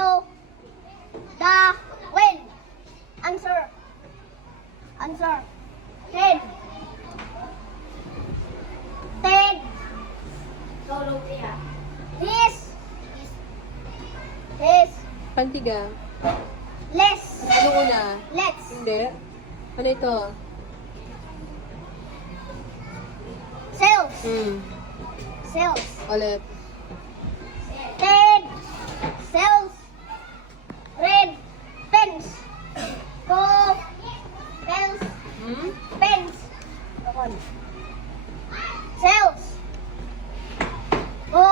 into the well? Answer. Answer. 10. 10. His. Pantiga. Less. Ano una? Let's. Hindi. Ano ito? Sales. Sales. Ulit. 10. Sales. Red. Pens. Go. Pens. Pens. Sales. Go.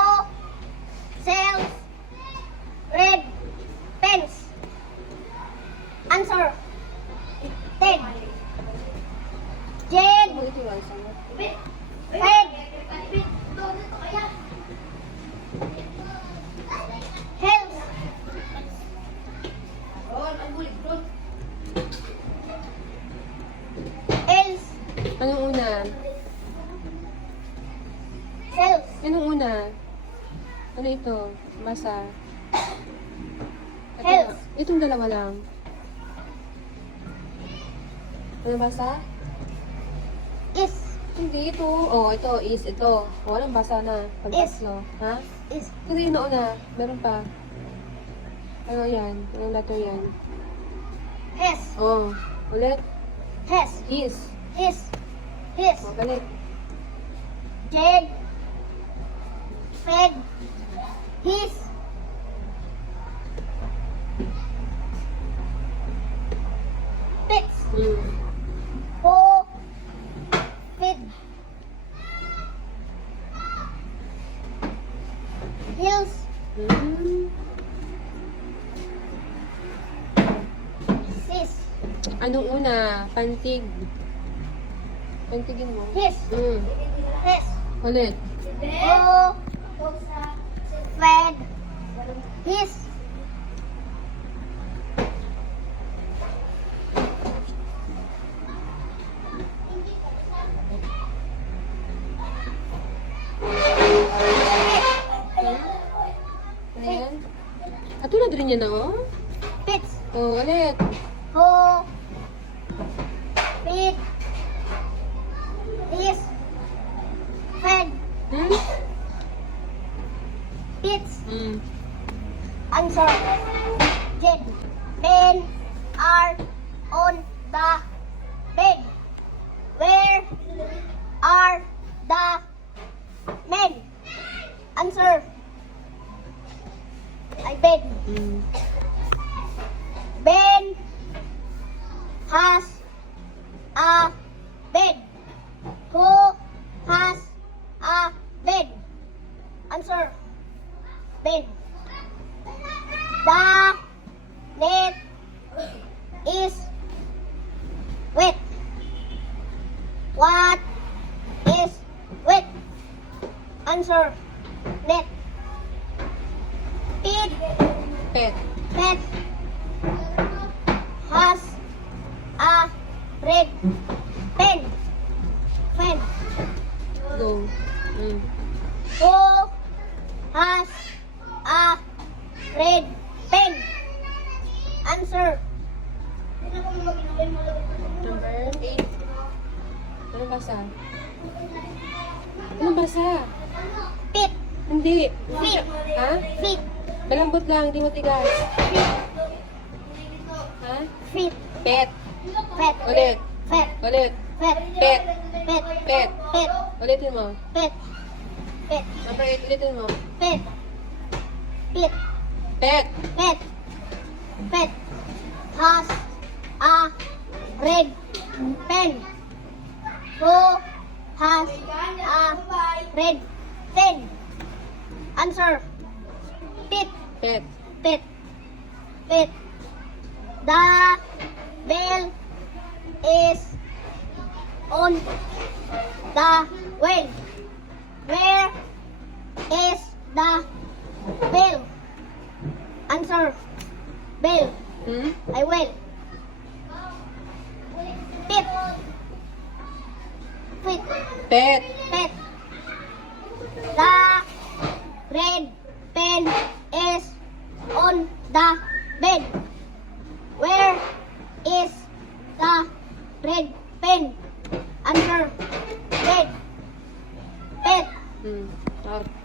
Sales. Red. Pens. Answer. 10. Jed. Red. Health. Else. Anong una? Self. Anong una? Ano ito? Basa. Ito, Health. itong dalawa lang. Ano basa? Is. Hindi ito. Oh, ito is ito. Oh, walang basa na. Is. Pagkaslo. Ha? Is. Kasi yung nauna. Meron pa. Ano yan? Anong letter yan? Has. Oh. Ulit. Has. Is. His. His. Oh, balik. Jed. Fed. His. Pits. Who. Fed. Hills. Sis. Anong una? Pantig. Pantigin mo. His. His. Ulit. Who. Fed. His. Ano yan? Ato na din yan, oh. Pits. Oh, ulit. Who. Feed. His. Fed. Pits. Answer. Jed. Men are on the bed. Where are the men? Answer. I bed. Ben has a bed. Who has a bed? Answer. Ben. The net is wet. What is wet? Answer. Net. Pig. Pet. Pet has a red pen. Pen. Go. Who has a red pen? Answer. Number 8. Ano basa? Ano basa? Pit. Hindi. Feet. Ha? Feet. Malambot lang, hindi mo tigas. Ha? Feet. Pet. Pet. Ulit. Pet. Ulit. Pet. Pet. Pet. Pet. Pet. Ulitin mo. Pet. Pet. Number 8, ulitin mo. Pet. Pit. Pet. Pet. Pet has a red pen. Who has a red pen? Answer. Pit. Pet. Pit. Pit. The bell is on the well. Where is the bell? Answer. Bell. I will. Pit. Pit. Pet. Pet. The red pen is on the the bed? Where is the red pen? Answer. Bed. Pet. Out.